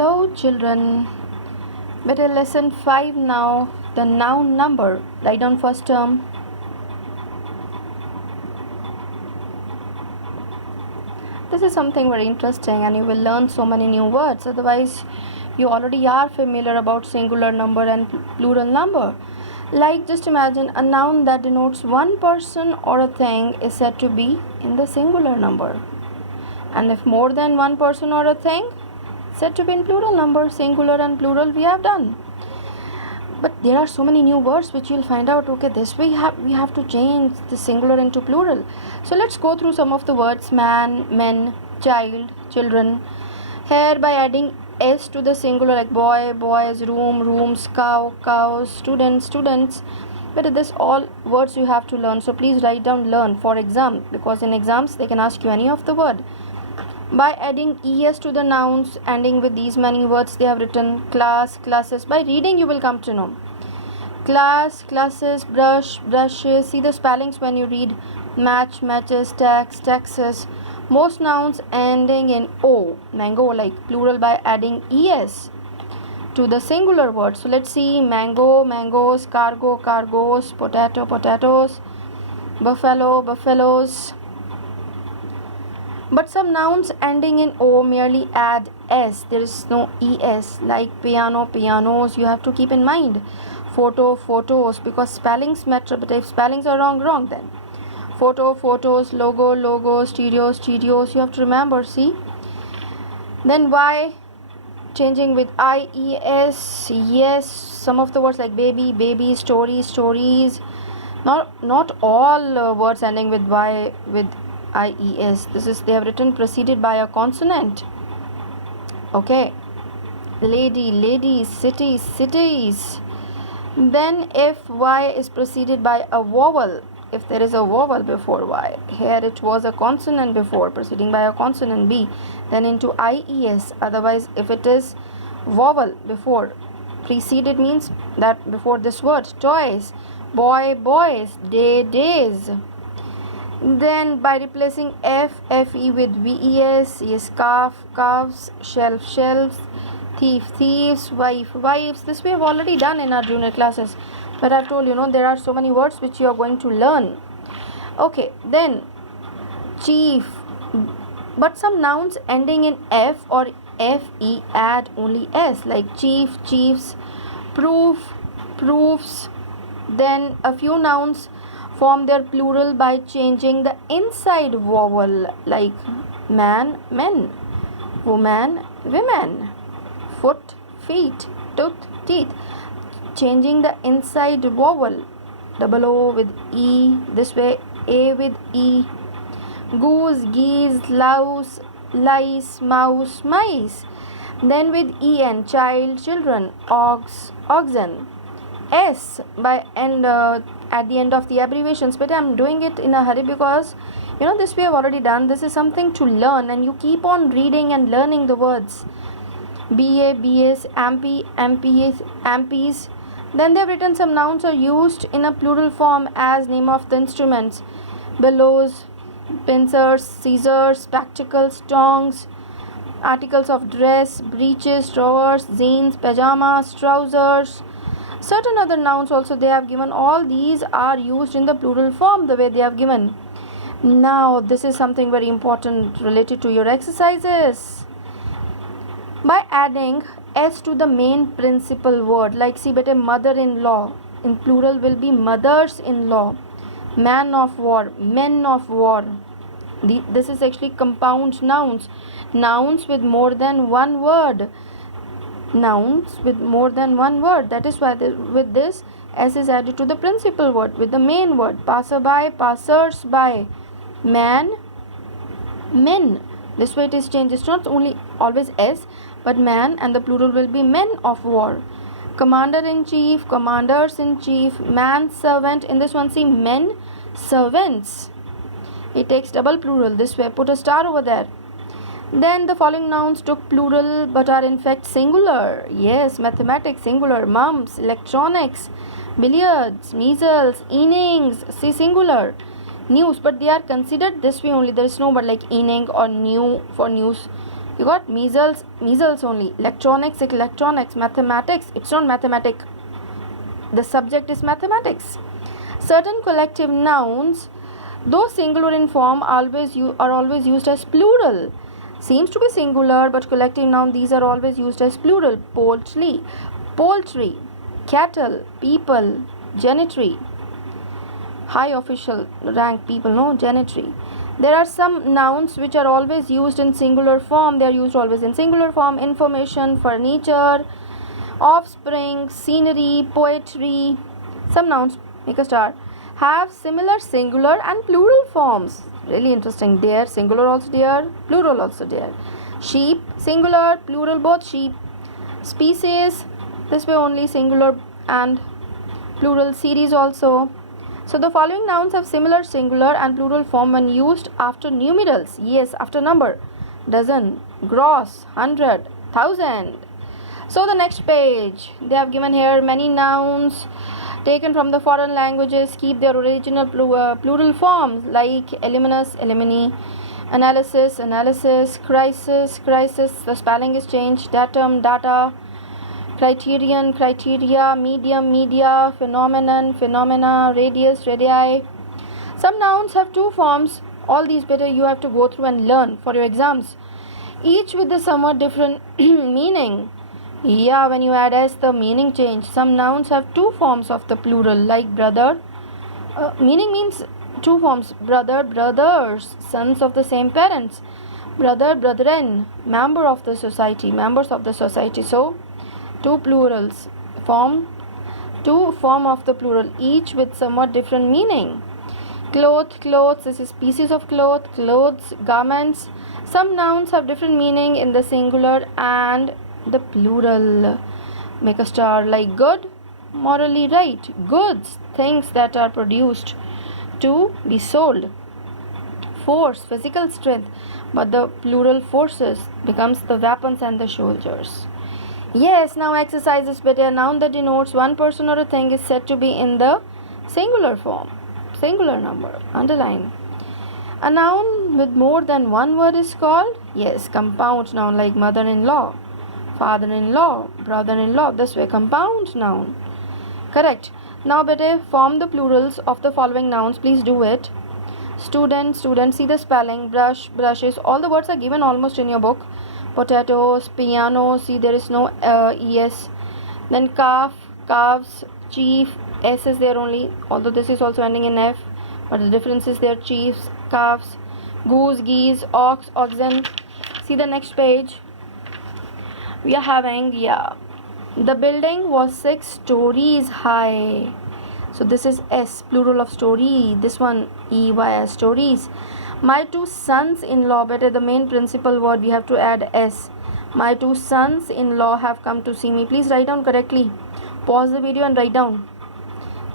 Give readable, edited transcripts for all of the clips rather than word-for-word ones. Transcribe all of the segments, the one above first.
Hello children. Better lesson 5 now. The noun number. Write down first term. This is something very interesting and you will learn so many new words. Otherwise, you already are familiar about singular number and plural number. Like, just imagine a noun that denotes one person or a thing is said to be in the singular number. And if more than one person or a thing, said to be in plural number. Singular and plural we have done. But there are so many new words which you'll find out. Okay, this we have to change the singular into plural. So let's go through some of the words: man, men, child, children. Here, by adding s to the singular, like boy, boys, room, rooms, cow, cows, students, students. But this all words you have to learn. So please write down learn for exam, because in exams they can ask you any of the word. By adding es to the nouns ending with these many words, they have written class, classes. By reading you will come to know. Class, classes, brush, brushes. See the spellings when you read. Match, matches, tax, taxes. Most nouns ending in o, mango, like plural, by adding es to the singular word. So let's see: mango, mangoes, cargo, cargos, potato, potatoes, buffalo, buffaloes. But some nouns ending in o merely add s. There is no es, like piano, pianos. You have to keep in mind. Photo, photos, because spellings matter. But if spellings are wrong, wrong then. Photo, photos, logo, logo, stereo, stereos. You have to remember. See. Then y changing with ies. Yes, some of the words like baby, baby, story, stories. Not all words ending with y with ies. This is, they have written preceded by a consonant. Okay. Lady, ladies, cities, cities. Then if y is preceded by a vowel, if there is a vowel before y, here it was a consonant before, preceding by a consonant b, then into ies. Otherwise, if it is vowel before, preceded means that before this word. Toys, boy, boys, day, days. Then by replacing fe with ves, yes, calf, calves, shelf, shelves, thief, thieves, wife, wives. This we have already done in our junior classes, but I've told you, there are so many words which you are going to learn. Okay, then chief. But some nouns ending in f or fe add only s, like chief, chiefs, proof, proofs. Then a few nouns form their plural by changing the inside vowel, like man, men, woman, women, foot, feet, tooth, teeth. Changing the inside vowel, double o with e, this way a with e. Goose, geese, louse, lice, mouse, mice. Then with en, child, children, ox, oxen. S by and at the end of the abbreviations, but I'm doing it in a hurry because this we have already done. This is something to learn, and you keep on reading and learning the words. BA, BS, MP, MPs, MPs. Then they have written some nouns are used in a plural form as name of the instruments: bellows, pincers, scissors, spectacles, tongs. Articles of dress: breeches, drawers, jeans, pajamas, trousers. Certain other nouns also they have given. All these are used in the plural form the way they have given. Now this is something very important related to your exercises. By adding s to the main principal word, like see better, mother-in-law, in plural will be mothers-in-law. Man of war, men of war. This is actually compound nouns. Nouns with more than one word. Nouns with more than one word. That is why with this s is added to the principal word with the main word. Passerby, passers-by. Man, men. This way it is changed. It's not only always s, but man, and the plural will be men of war. Commander-in-chief, commanders-in-chief, man-servant. In this one, see men, servants. It takes double plural. This way, put a star over there. Then the following nouns took plural but are in fact singular. Yes, mathematics singular, mumps, electronics, billiards, measles, innings, see singular. News, but they are considered this way only. There is no but like inning or new for news. You got measles only. Electronics, mathematics. It's not mathematic. The subject is mathematics. Certain collective nouns, though singular in form, are always used as plural. Seems to be singular, but collective noun, these are always used as plural. Poultry, cattle, people, gentry. High official rank people, no, gentry. There are some nouns which are always used in singular form. They are used always in singular form. Information, furniture, offspring, scenery, poetry. Some nouns, make a star, have similar singular and plural forms. Really interesting. Deer, singular also deer, plural also deer. Sheep, singular, plural both sheep. Species, this way only singular and plural. Series also. So the following nouns have similar singular and plural form when used after numerals. Yes, after number. Dozen, gross, 100, 1,000. So the next page, they have given here many nouns taken from the foreign languages keep their original plural forms like eliminus, elimini, analysis, crisis. The spelling is changed. Datum, data, criterion, criteria, medium, media, phenomenon, phenomena, radius, radii. Some nouns have two forms. All these better you have to go through and learn for your exams, each with a somewhat different meaning. Yeah, when you add s, the meaning change. Some nouns have two forms of the plural, like brother. Meaning means two forms: brother, brothers, sons of the same parents; brother, brethren, members of the society. So two plurals form of the plural, each with somewhat different meaning. Clothes, this is pieces of clothes, garments. Some nouns have different meaning in the singular and the plural. Make a star, like good, morally right. Goods, things that are produced to be sold. Force, physical strength, but the plural forces becomes the weapons and the soldiers. Yes, now exercise is better. A noun that denotes one person or a thing is said to be in the singular form. Singular number. Underline. A noun with more than one word is called, yes, compound noun, like mother-in-law, father-in-law, brother-in-law. This way, compound noun. Correct. Now better form the plurals of the following nouns. Please do it. Student, see the spelling. Brush, brushes. All the words are given almost in your book. Potatoes, piano, see there is no es. Then calf, calves, chief, s is there only, although this is also ending in f, but the difference is there. Chiefs, calves, goose, geese, ox, oxen. See the next page. We are having, yeah, the building was 6 stories high. So this is s, plural of story. This one ey, stories. My two sons-in-law, better the main principal word, we have to add s. My two sons-in-law have come to see me. Please write down correctly. Pause the video and write down.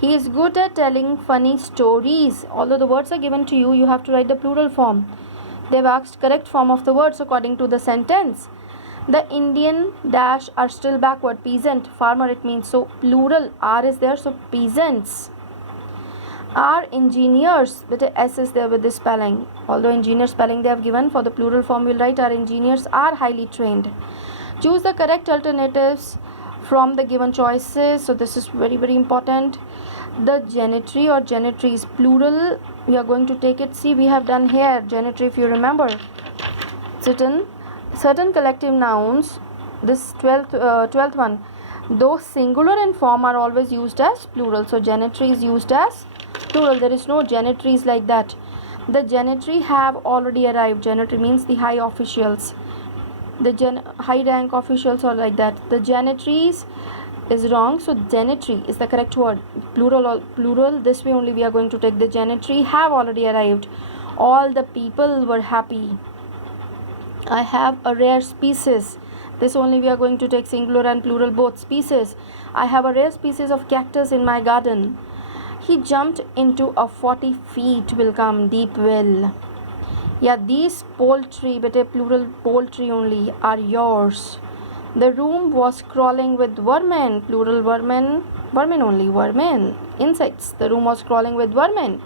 He is good at telling funny stories. Although the words are given to you, you have to write the plural form. They've asked correct form of the words according to the sentence. The Indian dash are still backward. Peasant, farmer it means. So plural, r is there, so peasants. Are engineers, but s is there with this spelling. Although engineer spelling they have given, for the plural form we'll write our engineers are highly trained. Choose the correct alternatives from the given choices. So this is very, very important. The gentry or genitries, plural, we are going to take it. See, we have done here gentry, if you remember. Certain collective nouns, this 12th one, though singular in form, are always used as plural. So gentry is used as plural. There is no genitries like that. The gentry have already arrived. Gentry means the high officials. The high rank officials are like that. The genitries is wrong, so gentry is the correct word. Plural. This way only we are going to take. The gentry have already arrived. All the people were happy. I have a rare species. This only we are going to take singular and plural both. Species. I have a rare species of cactus in my garden. He jumped into a 40 feet will come deep well. Yeah, these poultry, but a plural poultry only, are yours. The room was crawling with vermin, plural vermin only, vermin, insects. The room was crawling with vermin.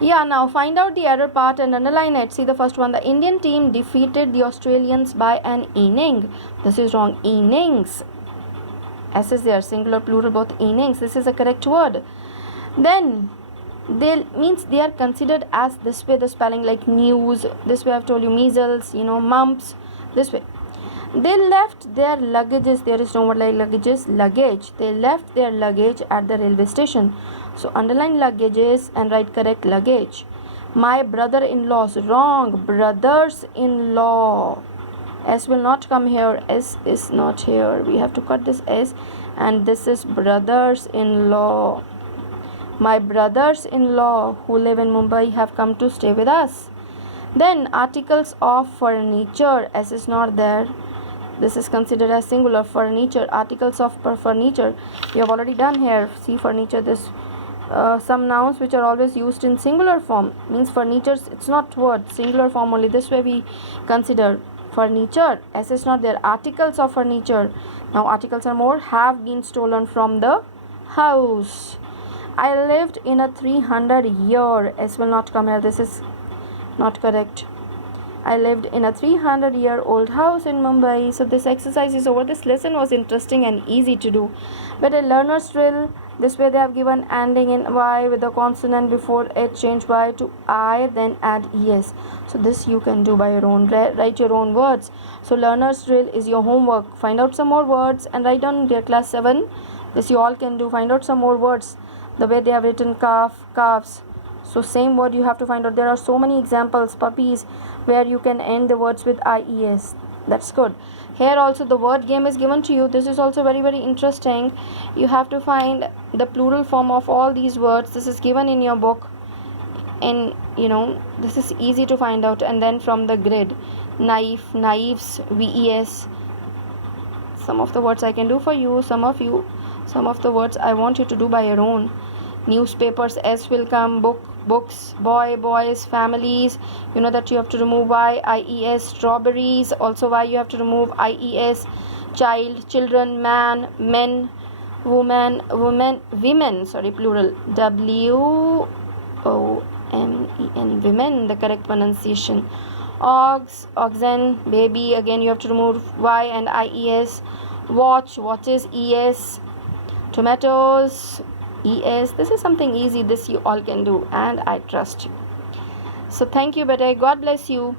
Yeah, now find out the error part and underline it. See the first one. The Indian team defeated the Australians by an inning. This is wrong. Innings. S is there. Singular, plural, both innings. This is the correct word. Then they means they are considered as this way, the spelling like news. This way I've told you measles, mumps. This way. They left their luggages. There is no word like luggages. Luggage. They left their luggage at the railway station. So underline luggages and write correct luggage. My brother-in-law's wrong. Brothers-in-law. S will not come here. S is not here. We have to cut this S, and this is brothers-in-law. My brothers-in-law who live in Mumbai have come to stay with us. Then articles of furniture. S is not there. This is considered as singular. Furniture. Articles of furniture. You have already done here. See furniture. This some nouns which are always used in singular form means furniture. It's not word. Singular form only. This way we consider furniture. S is not there. Articles of furniture. Now articles are more. Have been stolen from the house. I lived in a 300 year. S will not come here. This is not correct. I lived in a 300-year-old house in Mumbai. So this exercise is over. This lesson was interesting and easy to do. But a learner's drill, this way they have given ending in Y with the consonant before it, change Y to I, then add ES. So this you can do by your own. Write your own words. So learner's drill is your homework. Find out some more words and write down their class 7. This you all can do. Find out some more words. The way they have written calf, calves. So same word you have to find out. There are so many examples, puppies, where you can end the words with IES. That's good. Here also the word game is given to you. This is also very, very interesting. You have to find the plural form of all these words. This is given in your book. And this is easy to find out. And then from the grid, knife, knives, VES. Some of the words I can do for you. Some of the words I want you to do by your own. Newspapers, S will come. Books, boy, boys, families, that you have to remove Y, IES. Strawberries, also Y you have to remove IES. Child, children, man, men, women, plural, WOMEN, women, the correct pronunciation. Oxen, baby, again you have to remove Y and IES. Watches, ES. Tomatoes, ES. This is something easy. This you all can do, and I trust you. So thank you, beta. God bless you.